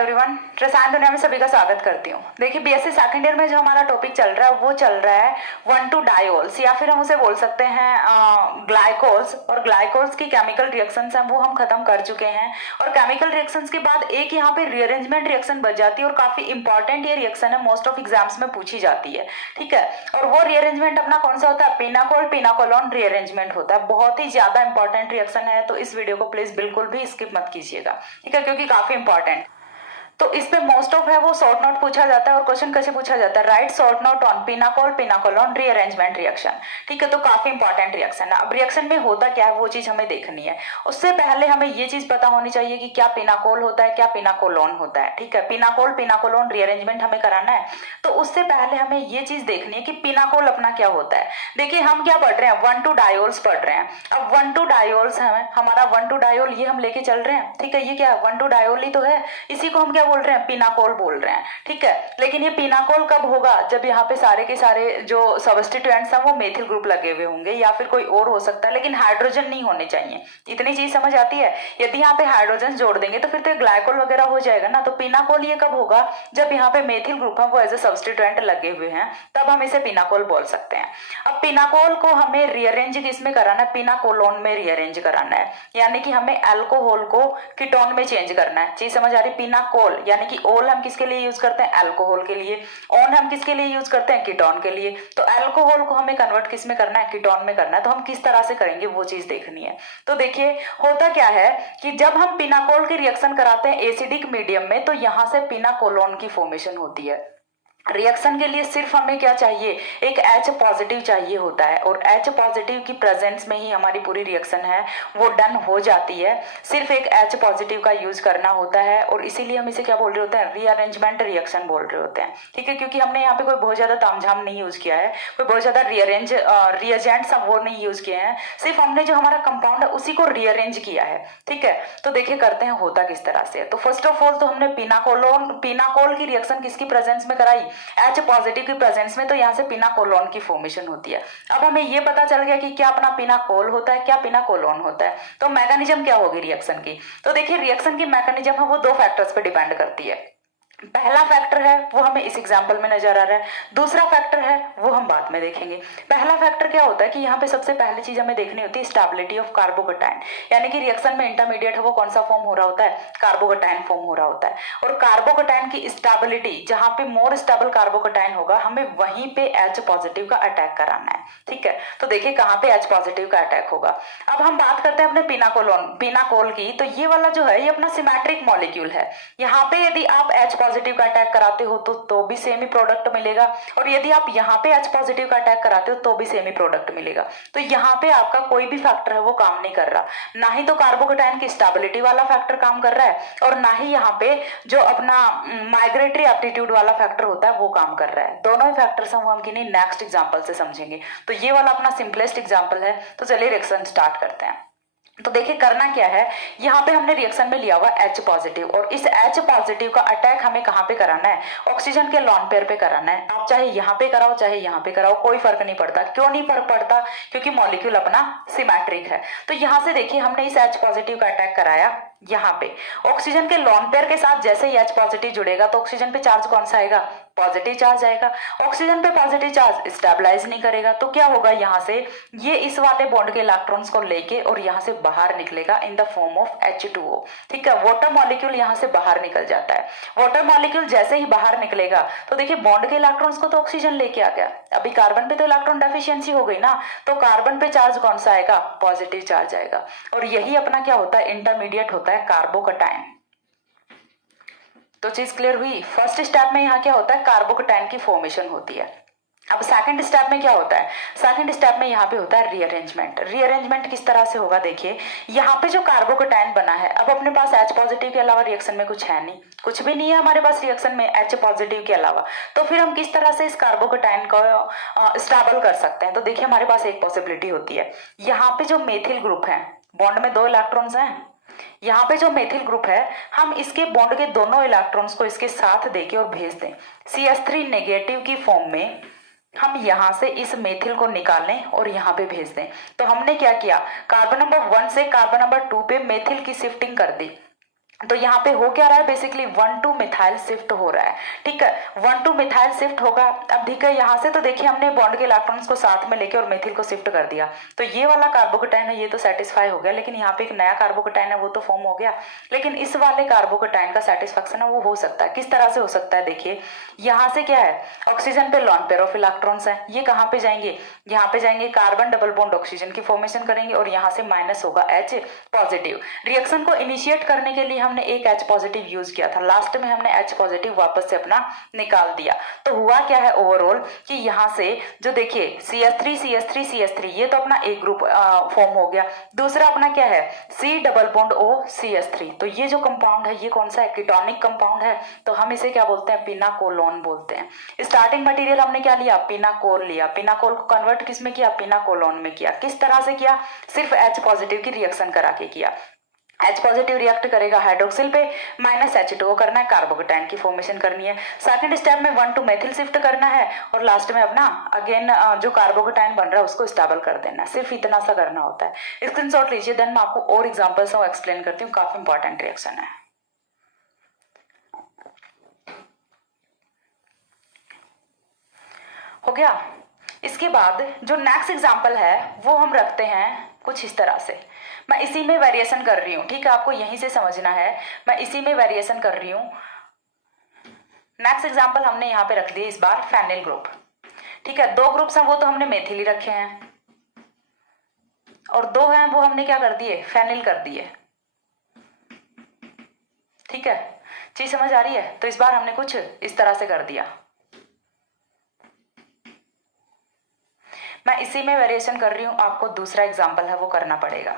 Everyone, रसायन दुनिया में सभी का स्वागत करती हूँ। देखिए बीएससी सेकंड ईयर में जो हमारा टॉपिक चल रहा है वो चल रहा है 1,2 डायोल्स या फिर हम उसे बोल सकते हैं ग्लाइकोल्स। और ग्लाइकोल्स की केमिकल रिएक्शंस हैं वो हम खत्म कर चुके हैं। और केमिकल रिएक्शंस के बाद एक यहाँ पे रीअरेंजमेंट रिएक्शन बच जाती है और काफी इंपॉर्टेंट ये रिएक्शन है, मोस्ट ऑफ एग्जाम्स में पूछी जाती है। ठीक है, और वो रीअरेंजमेंट अपना कौन सा होता है? पिनाकोल पिनाकोलोन रीअरेंजमेंट होता है। बहुत ही ज्यादा इंपॉर्टेंट रिएक्शन है, तो इस वीडियो को प्लीज बिल्कुल भी स्किप मत कीजिएगा, ठीक है, क्योंकि काफी इंपॉर्टेंट। तो इस पे मोस्ट ऑफ है वो शॉर्ट नोट पूछा जाता है। और क्वेश्चन कैसे पूछा जाता है? Write short note on pinacol pinacolone rearrangement reaction. ठीक है, तो काफी इंपॉर्टेंट रिएक्शन है। अब रिएक्शन में होता क्या है वो चीज हमें देखनी है। उससे पहले हमें ये चीज पता होनी चाहिए कि क्या पिनाकोल होता है, क्या पिनाकोलोन होता है। ठीक है, पिनाकोल पिनाकोलोन रीअरेंजमेंट हमें कराना है, तो उससे पहले हमें ये चीज देखनी है कि पिनाकोल अपना क्या होता है। देखिए हम क्या पढ़ रहे हैं? 1,2 डायोल्स पढ़ रहे हैं। अब 1,2 डायोल्स है, हमारा 1,2 डायोल ये हम लेके चल रहे हैं। ठीक है, ये क्या है? 1,2 डायोल ही तो है, इसी को हम क्या बोल रहे हैं? पिनाकोल बोल रहे हैं। ठीक है, लेकिन ये पिनाकोल कब होगा? जब यहाँ पे सारे के सारे जो सब्स्टिट्यूएंट्स हैं वो मेथिल ग्रुप लगे हुए होंगे, या फिर कोई और हो सकता है, लेकिन हाइड्रोजन नहीं होने चाहिए। इतनी चीज समझ आती है? यदि यहाँ पे हाइड्रोजन जोड़ देंगे तो फिर तो ग्लाइकोल वगैरह हो जाएगा ना। तो पिनाकोल ये कब होगा? जब यहाँ पे मेथिल ग्रुप है वो एज ए सब्स्टिट्यूएंट लगे हुए हैं, तब हम इसे पिनाकोल बोल सकते हैं। अब पिनाकोल को हमें रीअरेंज किसमें कराना है? पिनाकोलोन में रीअरेंज कराना है, यानी कि हमें अल्कोहल को कीटोन में चेंज करना है। चीज समझ आ रही? पिनाकोल यानी कि ओल हम किसके लिए यूज करते हैं? अल्कोहल के लिए। ऑन हम किसके लिए यूज करते हैं? कीटोन के लिए। तो अल्कोहल को हमें कन्वर्ट किस में करना है? कीटोन में करना है। तो हम किस तरह से करेंगे वो चीज देखनी है। तो देखिए होता क्या है कि जब हम पिनाकोल की रिएक्शन कराते हैं एसिडिक मीडियम में, तो यहां से पिनाकोलोन की फॉर्मेशन होती है। रिएक्शन के लिए सिर्फ हमें क्या चाहिए? एक H पॉजिटिव चाहिए होता है, और H पॉजिटिव की प्रेजेंस में ही हमारी पूरी रिएक्शन है वो डन हो जाती है। सिर्फ एक H पॉजिटिव का यूज करना होता है, और इसीलिए हम इसे क्या बोल रहे होते हैं? रीअरेंजमेंट रिएक्शन बोल रहे होते हैं। ठीक है, क्योंकि हमने यहाँ पे कोई बहुत ज्यादा तामझाम नहीं यूज किया है, कोई बहुत ज्यादा रिएजेंट्स हम वो नहीं यूज किए हैं, सिर्फ हमने जो हमारा कंपाउंड है उसी को रीअरेंज किया है। ठीक है, तो देखिए करते हैं होता किस तरह से। तो फर्स्ट ऑफ ऑल तो हमने पिनाकोल की रिएक्शन किसकी प्रेजेंस में कराई? H पॉजिटिव की प्रेजेंस में, तो यहाँ से पिनाकोलोन की फॉर्मेशन होती है। अब हमें ये पता चल गया कि क्या अपना पिनाकोल होता है, क्या पिनाकोलोन होता है। तो मैकेनिज्म क्या होगी रिएक्शन की? तो देखिए रिएक्शन की मैकेनिज्म है वो दो फैक्टर्स पे डिपेंड करती है। पहला फैक्टर है वो हमें इस एग्जांपल में नजर आ रहा है, दूसरा फैक्टर है वो हम बाद में देखेंगे। पहला फैक्टर क्या होता है कि यहाँ पे सबसे पहली चीज हमें देखनी होती है स्टेबिलिटी ऑफ कार्बोकटायन, यानी कि रिएक्शन में इंटरमीडिएट है वो कौन सा फॉर्म हो रहा होता है? कार्बोकटायन फॉर्म हो रहा होता है। और कार्बोकटायन की स्टेबिलिटी, जहां पे मोर स्टेबल कार्बोकटायन होगा हमें वहीं पे H पॉजिटिव का अटैक कराना है। ठीक है, तो देखिए कहाँ पे H पॉजिटिव का अटैक होगा। अब हम बात करते हैं अपने पिनाकोल की। तो ये वाला जो है ये अपना सिमेट्रिक मॉलिक्यूल है। यहाँ पे यदि आप H पॉजिटिव का अटैक कराते हो तो भी सेम ही प्रोडक्ट मिलेगा, और यदि आप यहाँ पे H पॉजिटिव का अटैक कराते हो तो भी सेम ही प्रोडक्ट मिलेगा। तो यहाँ पे आपका कोई भी फैक्टर है वो काम नहीं कर रहा, ना ही तो कार्बोकटायन की स्टेबिलिटी वाला फैक्टर काम कर रहा है, और ना ही यहाँ पे जो अपना माइग्रेटरी एप्टीट्यूड वाला फैक्टर होता है वो काम कर रहा है। दोनों ही फैक्टर्स हम किन्हीं नेक्स्ट एग्जाम्पल से समझेंगे। तो ये वाला अपना सिंपलेस्ट एग्जाम्पल है। तो चलिए रिएक्शन स्टार्ट करते हैं। तो देखिए करना क्या है, यहाँ पे हमने रिएक्शन में लिया हुआ H पॉजिटिव, और इस H पॉजिटिव का अटैक हमें कहाँ पे कराना है? ऑक्सीजन के लॉन पेयर पे कराना है। आप चाहे यहाँ पे कराओ चाहे यहाँ पे कराओ, कोई फर्क नहीं पड़ता। क्यों नहीं फर्क पड़ता? क्योंकि मॉलिक्यूल अपना सिमेट्रिक है। तो यहाँ से देखिए हमने इस H पॉजिटिव का अटैक कराया यहाँ पे। ऑक्सीजन के लॉन पेयर के साथ जैसे ही H पॉजिटिव जुड़ेगा तो ऑक्सीजन पे चार्ज कौन सा आएगा? पॉजिटिव चार्ज आएगा। ऑक्सीजन पे पॉजिटिव चार्ज स्टेबलाइज नहीं करेगा, तो क्या होगा? यहाँ से ये इस वाले बॉन्ड के इलेक्ट्रॉन्स को लेके और यहाँ से बाहर निकलेगा in the form of H2O। ठीक है, वाटर मॉलिक्यूल यहाँ से बाहर निकल जाता है। वाटर मॉलिक्यूल जैसे ही बाहर निकलेगा तो देखिए बॉन्ड के इलेक्ट्रॉन्स को तो ऑक्सीजन लेके आ गया, अभी कार्बन पे तो इलेक्ट्रॉन डेफिशिएंसी हो गई ना, तो कार्बन पे चार्ज कौन सा आएगा? पॉजिटिव चार्ज आएगा। और यही अपना क्या होता है? इंटरमीडिएट होता है कार्बोकटायन। तो चीज क्लियर हुई? फर्स्ट स्टेप में यहाँ क्या होता है? कार्बोकटायन की फॉर्मेशन होती है। अब सेकंड स्टेप में क्या होता है? सेकंड स्टेप में यहाँ पे होता है रीअरेंजमेंट। रीअरेंजमेंट किस तरह से होगा? देखिए यहाँ पे जो कार्बोकटायन बना है, अब अपने पास H पॉजिटिव के अलावा रिएक्शन में कुछ है नहीं, कुछ भी नहीं है हमारे पास रिएक्शन में H पॉजिटिव के अलावा। तो फिर हम किस तरह से इस कार्बोकटायन को स्टेबल कर सकते हैं? तो देखिए हमारे पास एक पॉसिबिलिटी होती है, यहाँ पे जो मेथिल ग्रुप है, बॉन्ड में 2 इलेक्ट्रॉन्स हैं, यहाँ पे जो मेथिल ग्रुप है हम इसके बॉन्ड के दोनों इलेक्ट्रॉन्स को इसके साथ देके और भेज दें CH3 नेगेटिव की फॉर्म में, हम यहाँ से इस मेथिल को निकालें और यहाँ पे भेज दें। तो हमने क्या किया? कार्बन नंबर 1 से कार्बन नंबर 2 पे मेथिल की शिफ्टिंग कर दी। तो यहाँ पे हो क्या रहा है, बेसिकली 1,2 मिथाइल शिफ्ट हो रहा है। ठीक है, 1,2 मिथाइल शिफ्ट होगा। अब ठीक है, यहाँ से तो देखिए हमने बॉन्ड के इलेक्ट्रॉन्स को साथ में लेके और मेथिल को शिफ्ट कर दिया, तो ये वाला कार्बोकेटाइन है ये तो सेटिस्फाई हो गया, लेकिन यहाँ पे एक नया कार्बोकेटाइन है वो तो फॉर्म हो गया। लेकिन इस वाले कार्बोकेटाइन का सेटिस्फेक्शन है वो हो सकता है, किस तरह से हो सकता है, देखिए यहाँ से क्या है, ऑक्सीजन पे लॉन पेयर ऑफ इलेक्ट्रॉन्स है, ये कहाँ पे जाएंगे, यहाँ पे जाएंगे, कार्बन डबल बॉन्ड ऑक्सीजन की फॉर्मेशन करेंगे और यहाँ से माइनस होगा H पॉजिटिव। रिएक्शन को इनिशिएट करने के लिए हमने एक H पॉजिटिव यूज किया था, लास्ट में हमने H पॉजिटिव वापस से अपना निकाल दिया। तो हुआ क्या है ओवरऑल कि यहाँ से जो देखिए CH3 CH3 CH3 ये तो अपना एक ग्रुप फॉर्म हो गया। दूसरा अपना क्या है, C double bond O CH3, तो ये जो कंपाउंड है ये कौन सा है, कीटोनिक कंपाउंड है, तो हम इसे क्या बोलते हैं, पिनाकोलोन बोलते हैं। स्टार्टिंग मटेरियल हमने क्या लिया, पिनाकोल लिया, पिनाकोल को कन्वर्ट किस में किया, पिनाकोलोन में किया। किस तरह से किया, सिर्फ H पॉजिटिव की रिएक्शन करा के किया। H पॉजिटिव रिएक्ट करेगा हाइड्रोक्सिल पे, माइनस H2O करना है, कार्बोकेटाइन की फॉर्मेशन करनी है। सेकंड स्टेप में 1,2 मेथिल शिफ्ट करना है और लास्ट में अपना अगेन जो कार्बोकेटाइन बन रहा है उसको स्टेबल कर देना है, सिर्फ इतना सा करना होता है। स्क्रीनशॉट लीजिए, देन मैं आपको और एग्जांपल्स और एक्सप्लेन करती हूँ, काफी इंपॉर्टेंट रिएक्शन है। हो गया। इसके बाद जो नेक्स्ट एग्जांपल है वो हम रखते हैं कुछ इस तरह से, मैं इसी में वेरिएशन कर रही हूँ, ठीक है, आपको यहीं से समझना है, मैं इसी में वेरिएशन कर रही हूँ। नेक्स्ट एग्जांपल हमने यहाँ पे रख दिए इस बार फेनिल ग्रुप। ठीक है, 2 ग्रुप्स हैं वो तो हमने मेथिल ही रखे हैं और 2 हैं वो हमने क्या कर दिए, फेनिल कर दिए। ठीक है, चीज समझ आ रही है, तो इस बार हमने कुछ इस तरह से कर दिया। मैं इसी में वेरिएशन कर रही हूं, आपको दूसरा एग्जाम्पल है वो करना पड़ेगा,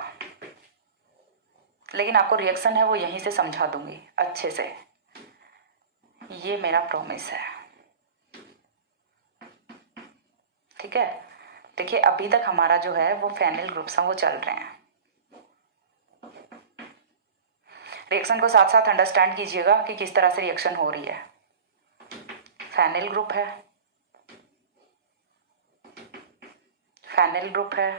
लेकिन आपको रिएक्शन है वो यहीं से समझा दूंगी अच्छे से, ये मेरा प्रॉमिस है। ठीक है, देखिए अभी तक हमारा जो है वो फेनिल ग्रुप्स हैं वो चल रहे हैं। रिएक्शन को साथ साथ अंडरस्टैंड कीजिएगा कि किस तरह से रिएक्शन हो रही है। फेनिल ग्रुप है, फेनिल ग्रुप है,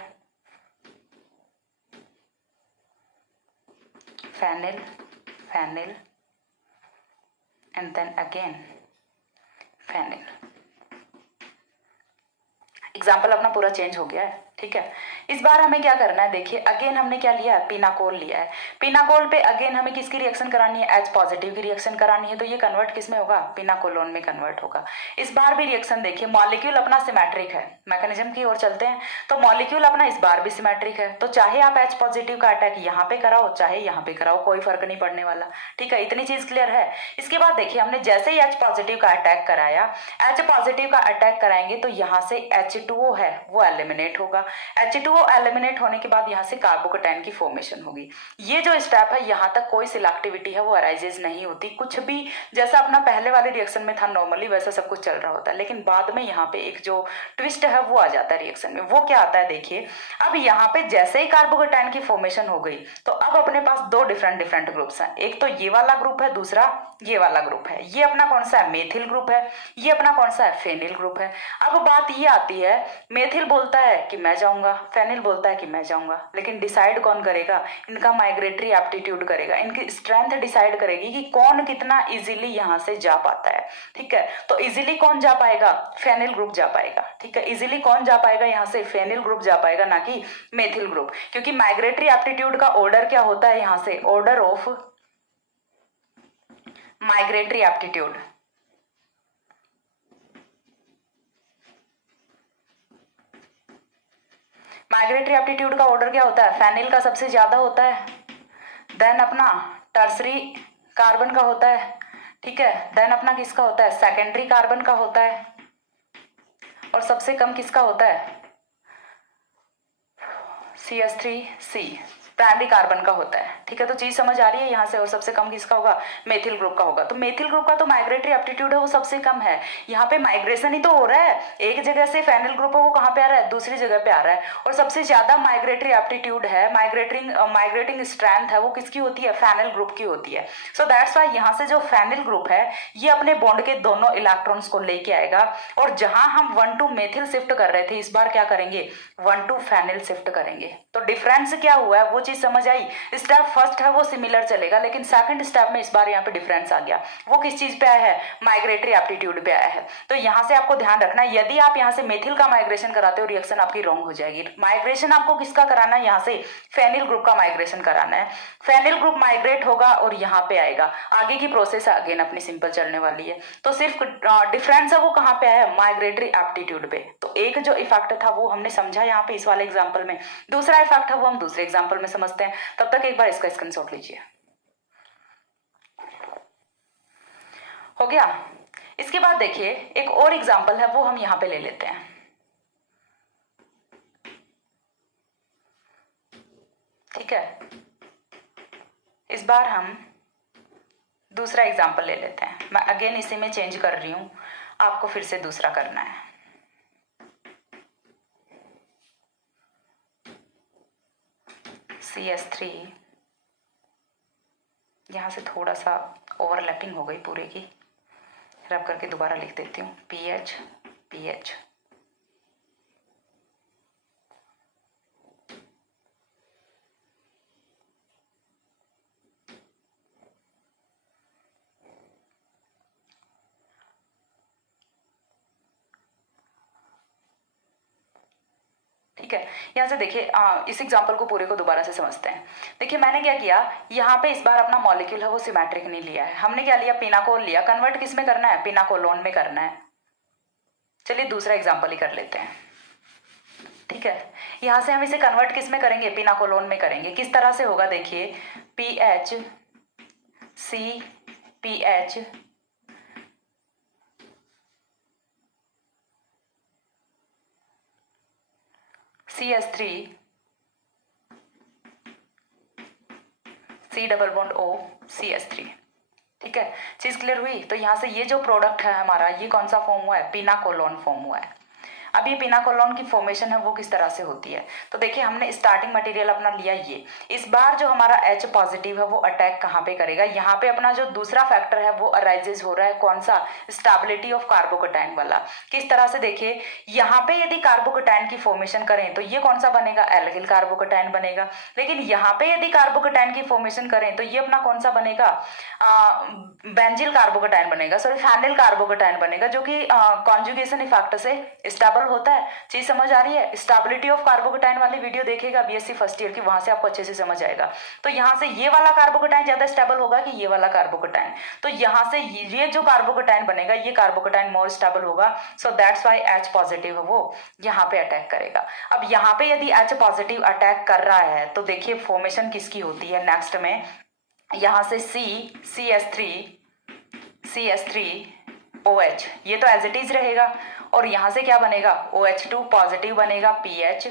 phenyl, phenyl and then again phenyl. Example अपना पूरा चेंज हो गया है। ठीक है, इस बार हमें क्या करना है, देखिए अगेन हमने क्या लिया है, पिनाकोल लिया है। पिनाकोल पे अगेन हमें किसकी रिएक्शन करानी है, H पॉजिटिव की रिएक्शन करानी है, तो ये कन्वर्ट किस में होगा, पिनाकोलोन में कन्वर्ट होगा। इस बार भी रिएक्शन देखिए, मॉलिक्यूल अपना सिमेट्रिक है, मैकेनिज्म की ओर चलते हैं, तो मॉलिक्यूल अपना इस बार भी सिमेट्रिक है, तो चाहे आप H पॉजिटिव का अटैक यहाँ पे कराओ चाहे यहाँ पे कराओ, कोई फर्क नहीं पड़ने वाला। ठीक है, इतनी चीज क्लियर है। इसके बाद देखिए हमने जैसे ही H पॉजिटिव का अटैक कराया, H पॉजिटिव का अटैक कराएंगे तो यहाँ से H2O है वो एलिमिनेट होगा। H2O एलिमिनेट होने के बाद यहाँ से कार्बोकेटाइन की फॉर्मेशन होगी। ये जो स्टेप है यहाँ तक कोई सिलेक्टिविटी है वो अराइजेज नहीं होती, कुछ भी जैसा अपना पहले वाले रिएक्शन में था नॉर्मली वैसा सब कुछ चल रहा होता है, लेकिन बाद में यहाँ पे एक जो ट्विस्ट है वो आ जाता है रिएक्शन में। वो क्या आता है, देखिए अब यहाँ पे जैसे ही कार्बोकेटाइन की फॉर्मेशन हो गई तो अब अपने पास 2 डिफरेंट ग्रुप्स हैं, एक तो ये वाला ग्रुप है, दूसरा ये वाला ग्रुप है। ये अपना कौन सा है, मेथिल ग्रुप है, ये अपना कौन सा है, फेनिल ग्रुप है। अब बात ये आती है, मेथिल बोलता है कि मैं जाऊंगा, फेनिल बोलता है कि मैं जाऊंगा, लेकिन डिसाइड कौन करेगा, इनका माइग्रेटरी एप्टीट्यूड करेगा, इनकी स्ट्रेंथ डिसाइड करेगी कि कौन कितना इजीली यहाँ से जा पाता है। ठीक है, तो इजीली कौन जा पाएगा, फेनिल ग्रुप जा पाएगा। ठीक है, इजीली कौन जा पाएगा यहाँ से, फेनिल ग्रुप जा पाएगा, ना कि मेथिल ग्रुप, क्योंकि माइग्रेटरी एप्टीट्यूड का ऑर्डर क्या होता है यहाँ से, order of migratory aptitude. Migratory aptitude का ऑर्डर क्या होता है, फेनिल का सबसे ज्यादा होता है, देन अपना टर्सरी कार्बन का होता है। ठीक है, देन अपना किसका होता है, सेकेंडरी कार्बन का होता है, और सबसे कम किसका होता है, CH3C प्राइमरी कार्बन का होता है। ठीक है, तो चीज समझ आ रही है यहाँ से, और सबसे कम किसका होगा, मेथिल ग्रुप का होगा। तो मेथिल ग्रुप का तो माइग्रेटरी एप्टीट्यूड है वो सबसे कम है, यहाँ पे माइग्रेशन ही तो हो रहा है, एक जगह से फेनिल ग्रुप है वो कहाँ पे आ रहा है, दूसरी जगह पे आ रहा है, और सबसे ज्यादा माइग्रेटरी एप्टीट्यूड है, माइग्रेटिंग स्ट्रेंथ है वो किसकी होती है, फेनिल ग्रुप की होती है। सो दैट्स वाई यहाँ से जो फेनिल ग्रुप है ये अपने बॉन्ड के दोनों इलेक्ट्रॉन्स को लेके आएगा, और जहां हम 1,2 मेथिल शिफ्ट कर रहे थे इस बार क्या करेंगे, 1,2 फेनिल शिफ्ट करेंगे। तो डिफरेंस क्या हुआ है, वो चीज समझ आई। स्टेप फर्स्ट है वो सिमिलर चलेगा, लेकिन सेकंड स्टेप में इस बार यहाँ पे डिफरेंस आ गया। वो किस चीज पे आया है? माइग्रेटरी एप्टीट्यूड पे आया है। तो यहाँ से आपको ध्यान रखना, यदि आप यहाँ से मेथिल का माइग्रेशन कराते हो रिएक्शन आपकी रॉन्ग हो जाएगी। माइग्रेशन आपको किसका कराना है? यहाँ से फेनिल ग्रुप का माइग्रेशन कराना है। फेनिल ग्रुप माइग्रेट होगा और यहाँ पे आएगा, आगे की प्रोसेस अगेन अपनी सिंपल चलने वाली है। तो सिर्फ डिफरेंस है वो कहाँ पे है? माइग्रेटरी एप्टीट्यूड पे। तो एक जो इफेक्ट था वो हमने समझा यहाँ पे इस वाले एग्जाम्पल में, दूसरा इफेक्ट है वो हम दूसरे एग्जाम्पल में समझते हैं। तब तक एक बार इसका स्क्रीनशॉट लीजिए। हो गया। इसके बाद देखिए एक और एग्जाम्पल है वो हम यहाँ पे ले लेते हैं। ठीक है, इस बार हम दूसरा एग्जाम्पल ले लेते हैं। मैं अगेन इसी में चेंज कर रही हूं, आपको फिर से दूसरा करना है। CS3, यहां से थोड़ा सा ओवरलैपिंग हो गई पूरे की, रब करके दोबारा लिख देती हूँ। PH PH ठीक है। यहाँ से देखिए इस एग्जाम्पल को पूरे को दोबारा से समझते हैं। देखिए मैंने क्या किया, यहाँ पे इस बार अपना मॉलिक्यूल है वो सिमेट्रिक नहीं लिया है, हमने क्या लिया? पिनाकोल लिया। कन्वर्ट किस में करना है? पिनाकोलोन में करना है। चलिए दूसरा एग्जाम्पल ही कर लेते हैं। ठीक है, यहाँ से हम इसे कन्वर्ट किस में करेंगे? पिनाकोलोन में करेंगे। किस तरह से होगा? देखिए PH CPH CS3 C double bond O CS3। ठीक है, चीज क्लियर हुई? तो यहाँ से ये जो प्रोडक्ट है हमारा, ये कौन सा फॉर्म हुआ है? पिनाकोलोन फॉर्म हुआ है। अब ये पिनाकोलोन की फॉर्मेशन है वो किस तरह से होती है? तो देखिए हमने स्टार्टिंग मटेरियल अपना लिया ये। इस बार जो हमारा H पॉजिटिव है वो अटैक कहाँ पे करेगा? यहाँ पे अपना जो दूसरा फैक्टर है वो अराइजेज हो रहा है, कौन सा? स्टेबिलिटी ऑफ कार्बोकटाइन वाला। किस तरह से? देखिए यहाँ पे यदि कार्बोकटाइन की फॉर्मेशन करें तो ये कौन सा बनेगा? एल्किल कार्बोकटाइन बनेगा। लेकिन यहाँ पे यदि कार्बोकटाइन की फॉर्मेशन करें तो ये अपना कौन सा बनेगा? बेंजिल कार्बोकटाइन बनेगा, सॉरी फेनिल कार्बोकटाइन बनेगा, जो कि कॉन्जुगेशन इफेक्ट से स्टेबल होता है। चीज समझ आ रही है? स्टेबिलिटी ऑफ कार्बोकटाइन वाली वीडियो देखिएगा BSc फर्स्ट ईयर की, वहां से आपको अच्छे से समझ आएगा। तो यहाँ से ये वाला कार्बोकटाइन ज्यादा स्टेबल होगा कि ये वाला कार्बोकटाइन? तो यहाँ से ये जो कार्बोकटाइन बनेगा ये कार्बोकटाइन मोर स्टेबल होगा। So that's why H positive है वो यहाँ पे अटैक करेगा। अब यहाँ पे यदि H पॉजिटिव अटैक कर रहा है तो देखिए फॉर्मेशन किसकी होती है नेक्स्ट में? यहाँ से CS3OH, ये तो एज इट इज रहेगा। और यहाँ से क्या बनेगा? OH2 पॉजिटिव बनेगा, PH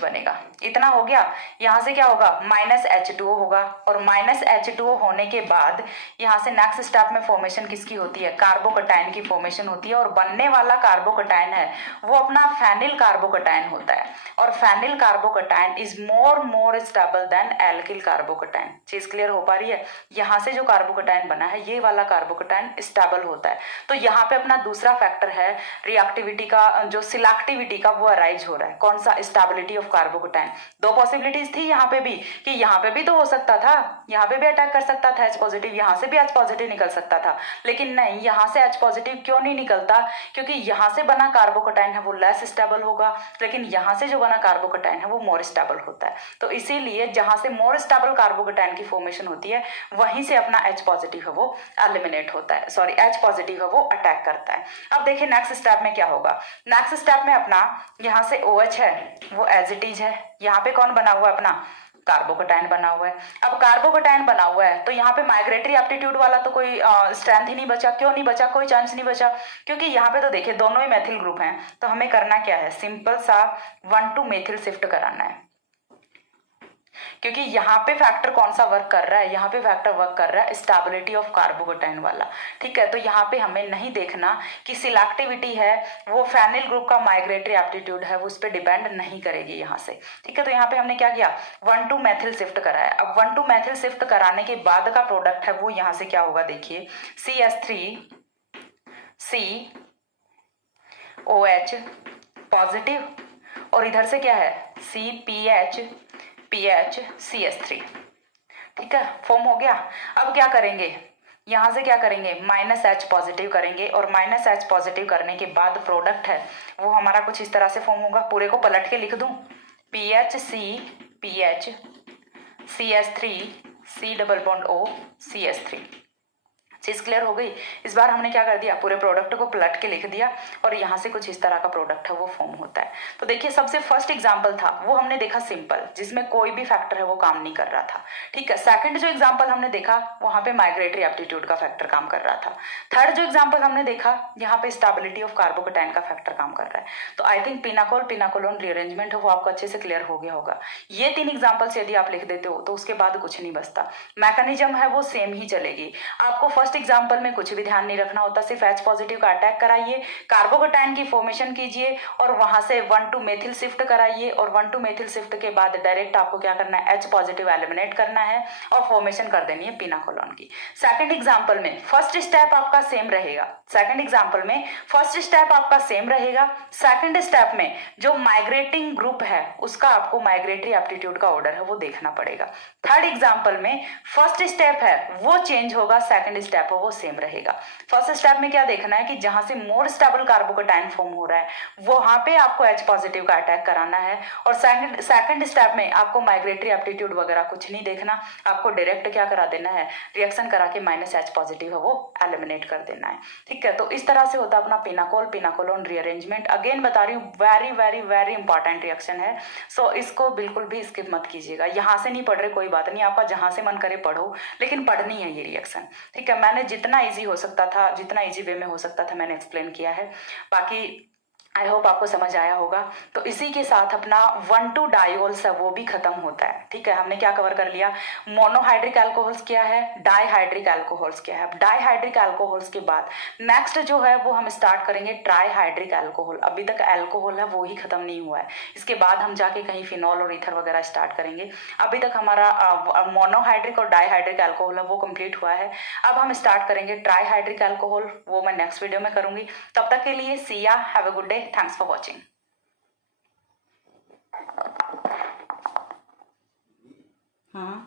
बनेगा। इतना हो गया। यहाँ से क्या होगा? -H2O होगा, और -H2O होने के बाद यहाँ से नेक्स्ट स्टेप में फॉर्मेशन किसकी होती है? कार्बोकटाइन की फॉर्मेशन होती है, और बनने वाला कार्बोकटाइन है वो अपना फेनिल कार्बोकटाइन होता है। और phenyl carbocation is more stable than alkyl carbocation. चीज क्लियर हो पा रही है? यहाँ से जो कार्बोकटाइन बना है ये वाला कार्बोकटाइन स्टेबल होता है। तो यहाँ पे अपना दूसरा फैक्टर है रिएक्टिविटी का, जो सिलेक्टिविटी का, वो अराइज हो रहा है। कौन सा? Stability of कार्बोकटाइन। दो पॉसिबिलिटीज थी यहाँ पे भी, कि यहाँ पे भी तो हो सकता था, यहाँ पे भी अटैक कर सकता था H पॉजिटिव, यहाँ से भी H पॉजिटिव निकल सकता था। लेकिन नहीं, यहाँ से H पॉजिटिव क्यों नहीं निकलता? क्योंकि यहाँ से बना कार्बोकटाइन है वो लेस स्टेबल होगा, लेकिन यहाँ से जो बना कार्बोकटाइन है वो मोर स्टेबल होता है। तो इसीलिए जहां से मोर स्टेबल कार्बोकटाइन की फॉर्मेशन होती है वहीं से अपना H पॉजिटिव है वो एलिमिनेट होता है, सॉरी H पॉजिटिव है वो अटैक करता है। अब देखिए नेक्स्ट स्टेप में क्या होगा। नेक्स्ट स्टेप में अपना यहाँ से OH है वो एज इट इज है, यहाँ पे कौन बना हुआ है? अपना कार्बोकटाइन बना हुआ है। अब कार्बोकटाइन बना हुआ है तो यहाँ पे माइग्रेटरी एप्टीट्यूड वाला तो कोई स्ट्रेंथ ही नहीं बचा। क्यों नहीं बचा? कोई चांस नहीं बचा, क्योंकि यहाँ पे तो देखिए दोनों ही मेथिल ग्रुप हैं। तो हमें करना क्या है? सिंपल सा 1 to मेथिल शिफ्ट कराना है, क्योंकि यहाँ पे फैक्टर कौन सा वर्क कर रहा है? यहाँ पे फैक्टर वर्क कर रहा है स्टेबिलिटी ऑफ कार्बोकटाइन वाला। ठीक है, तो यहाँ पे हमें नहीं देखना कि सिलेक्टिविटी है वो फेनिल ग्रुप का माइग्रेटरी एप्टीट्यूड है वो उस पर डिपेंड नहीं करेगी यहाँ से। ठीक है, तो यहाँ पे हमने क्या किया? 1 to मेथिल शिफ्ट कराया। अब 1 to मेथिल शिफ्ट कराने के बाद का प्रोडक्ट है वो यहाँ से क्या होगा? देखिए CS3COH पॉजिटिव, और इधर से क्या है? CPH PHCH3। ठीक है, फॉर्म हो गया। अब क्या करेंगे, यहाँ से क्या करेंगे, -H पॉजिटिव करेंगे और -H पॉजिटिव करने के बाद प्रोडक्ट है वो हमारा कुछ इस तरह से फॉर्म होगा। पूरे को पलट के लिख दूं, PHC PH CH3 C double bond O CH3। चीज क्लियर हो गई। इस बार हमने क्या कर दिया, पूरे प्रोडक्ट को पलट के लिख दिया और यहाँ से कुछ इस तरह का प्रोडक्ट है वो फॉर्म होता है। तो देखिए सबसे फर्स्ट एग्जांपल था वो हमने देखा सिंपल, जिसमें कोई भी फैक्टर है वो काम नहीं कर रहा था। ठीक है, सेकंड जो एग्जांपल हमने देखा वहां पे माइग्रेटरी एप्टीट्यूड का फैक्टर काम कर रहा था। थर्ड जो एग्जाम्पल हमने देखा यहाँ पे स्टेबिलिटी ऑफ कार्बोकेटाइन का फैक्टर काम कर रहा है। तो I think pinacol pinacolone rearrangement है वो आपको अच्छे से क्लियर हो गया होगा। ये 3 एग्जाम्पल्स यदि आप लिख देते हो तो उसके बाद कुछ नहीं बचता, मैकेनिज्म है वो सेम ही चलेगी। आपको फर्स्ट एग्जाम्पल में कुछ भी ध्यान नहीं रखना होता, सिर्फ H पॉजिटिव का अटैक कराइए, कार्बोकेटाइन की फॉर्मेशन कीजिए और वहां से 1 मेथिल शिफ्ट कराइए और 1 मेथिल शिफ्ट के बाद डायरेक्ट आपको क्या करना है, H पॉजिटिव एलिमिनेट करना है और फॉर्मेशन कर देनी है पिनाकोलोन की। सेकंड एग्जाम्पल में फर्स्ट स्टेप आपका सेम रहेगा, सेकंड एग्जाम्पल में फर्स्ट स्टेप आपका सेम रहेगा। सेकंड स्टेप में जो माइग्रेटिंग ग्रुप है उसका आपको माइग्रेटरी एप्टीट्यूड का ऑर्डर है वो देखना पड़ेगा। थर्ड एग्जाम्पल में फर्स्ट स्टेप है वो चेंज होगा, सेकंड स्टेप है वो सेम रहेगा। फर्स्ट स्टेप में क्या देखना है कि जहां से मोर स्टेबल कार्बोकेटाइन फॉर्म हो रहा है वहां पे आपको H पॉजिटिव का अटैक कराना है और सेकंड स्टेप में आपको माइग्रेटरी एप्टीट्यूड वगैरह कुछ नहीं देखना, आपको डायरेक्ट क्या करा देना है, रिएक्शन करा के -H पॉजिटिव है वो एलिमिनेट कर देना है। ठीक है, तो इस तरह से होता है अपना पिनाकोल पिनाकोलोन रीअरेंजमेंट। अगेन बता रही हूँ very very very important reaction है, सो इसको बिल्कुल भी स्किप मत कीजिएगा। यहाँ से नहीं पढ़ रहे कोई बात नहीं, आपका जहां से मन करे पढ़ो, लेकिन पढ़नी है ये रिएक्शन। ठीक है, मैंने जितना इजी हो सकता था, जितना इजी वे में हो सकता था मैंने एक्सप्लेन किया है, बाकी आई होप आपको समझ आया होगा। तो इसी के साथ अपना 1,2 डायोल्स है वो भी खत्म होता है। ठीक है, हमने क्या कवर कर लिया, मोनोहाइड्रिक अल्कोहल्स क्या है, डाईहाइड्रिक अल्कोहल्स क्या है। डाईहाइड्रिक अल्कोहल्स के बाद नेक्स्ट जो है वो हम स्टार्ट करेंगे ट्राईहाइड्रिक अल्कोहल। अभी तक अल्कोहल है वो ही खत्म नहीं हुआ है, इसके बाद हम जाके कहीं फिनॉल और ईथर वगैरह स्टार्ट करेंगे। अभी तक हमारा मोनोहाइड्रिक और डाईहाइड्रिक अल्कोहल है वो कंप्लीट हुआ है। अब हम स्टार्ट करेंगे ट्राईहाइड्रिक अल्कोहल, वो मैं नेक्स्ट वीडियो में करूंगी। तब तक के लिए सी या, have a good day, thanks for watching। हाँ